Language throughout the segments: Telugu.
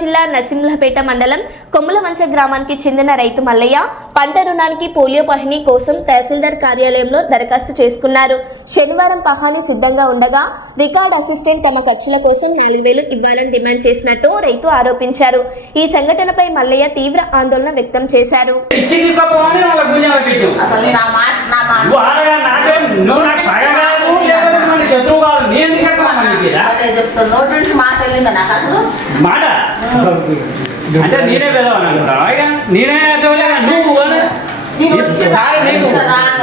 జిల్లా నరసింహపేట మండలం కొమ్ములవంచ గ్రామానికి చెందిన రైతు మల్లయ్య పంట రుణానికి పోలియో పహణీ కోసం తహసీల్దార్ కార్యాలయంలో దరఖాస్తు చేసుకున్నారు. శనివారం పహానీ సిద్ధంగా ఉండగా రికార్డ్ అసిస్టెంట్ తమ ఖర్చుల కోసం 4,000 ఇవ్వాలని డిమాండ్ చేసినట్టు రైతు ఆరోపించారు. ఈ సంఘటనపై మల్లయ్య తీవ్ర ఆందోళన వ్యక్తం చేశారు. అంటే నేనే నేనే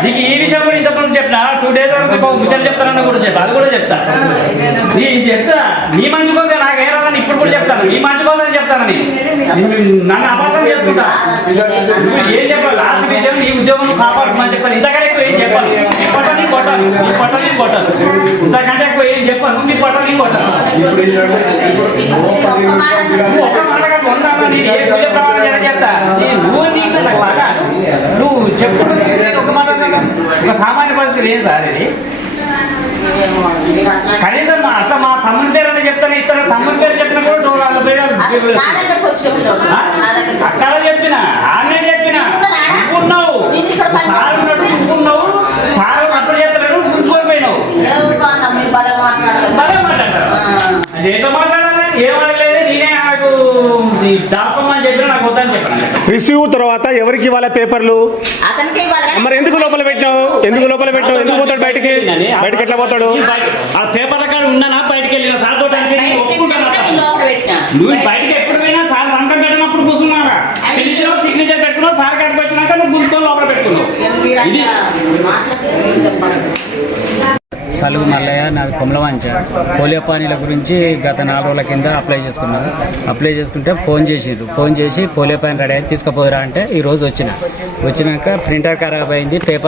నీకు ఈ విషయం కూడా ఇంతకుముందు చెప్పిన 2 days వరకు ముచ్చట చెప్తానన్న కూడా చెప్తా, అది కూడా చెప్తా. చెప్తా నీ మంచి కోసం నాకు ఏ రాదని ఇప్పుడు కూడా చెప్తాను. నీ మంచి కోసం చెప్తానని నన్ను అబద్ధం చేసుకుంటా. నువ్వు ఏం చెప్పాలి? లాస్ట్ విషయం నీ ఉద్యోగం కాపాడుకోమని చెప్పాను. ఇంతకంటే ఎక్కువ ఏం చెప్పాలి? నీ పొట్టని కొట్టాలి, నీ పొట్టని కొట్టాలి. ఇంతకంటే ఎక్కువ ఏం చెప్పాను? నీ పొట్టని కొట్టాలి. ఒక్క మాటగా కొన్నాను. నేను ఏ వీడియో ప్రమాణం చెప్తా. నువ్వు నీకు నాకు బాగా నువ్వు చెప్పుకుంటే ఒక మాట ఒక సామాన్య పరిస్థితి ఏం సార్ ఇది? కనీసం అట్లా మా తమ్ముని పేరు అని చెప్తాను. ఇతర తమ్ముని పేరు చెప్పిన కూడా అక్కడ చెప్పిన ఆమె చెప్పిన నువ్వున్నావు సార్ ఉన్నట్టు నువ్వున్నావు. సార్ అప్పుడు చెప్తాడు గుర్తుకోపోయినావు. బాగా మాట్లాడతారు. అది ఎట్లా మాట్లాడాలి? ఏమనలేదు. నేనే నాకు దాపమని చెప్పిన నాకు వద్దని చెప్పాను. రిసీవ్ తర్వాత ఎవరికి ఇవ్వాలి పేపర్లు? మరి ఎందుకు లోపల పెట్టినావు? ఎందుకు పోతాడు బయటికి? బయటకి ఎట్లా పోతాడు? ఆ పేపర్ల కాడ ఉన్నానా బయటకు వెళ్ళిన సార్ తోటి నువ్వు బయటకి ఎప్పుడు పోయినా సార్ సంతకం పెట్టినప్పుడు కూర్చున్నావా? సిగ్నేచర్ పెట్టుకున్నావు. సార్ కాడ పెట్టినాక నువ్వు కూర్చుకొని లోపల పెట్టుకున్నావు. ఇది సలుగు మల్లయ్య, నాది కొమ్ములవంచ. పోలియో పానీల గురించి గత 4 రోజుల కింద అప్లై చేసుకున్నాను. అప్లై చేసుకుంటే ఫోన్ చేసి పోలియో పానీ రెడీ అయితే తీసుకుపోదురా అంటే ఈరోజు వచ్చినాక ప్రింటర్ ఖరాబ్ అయింది. పేపర్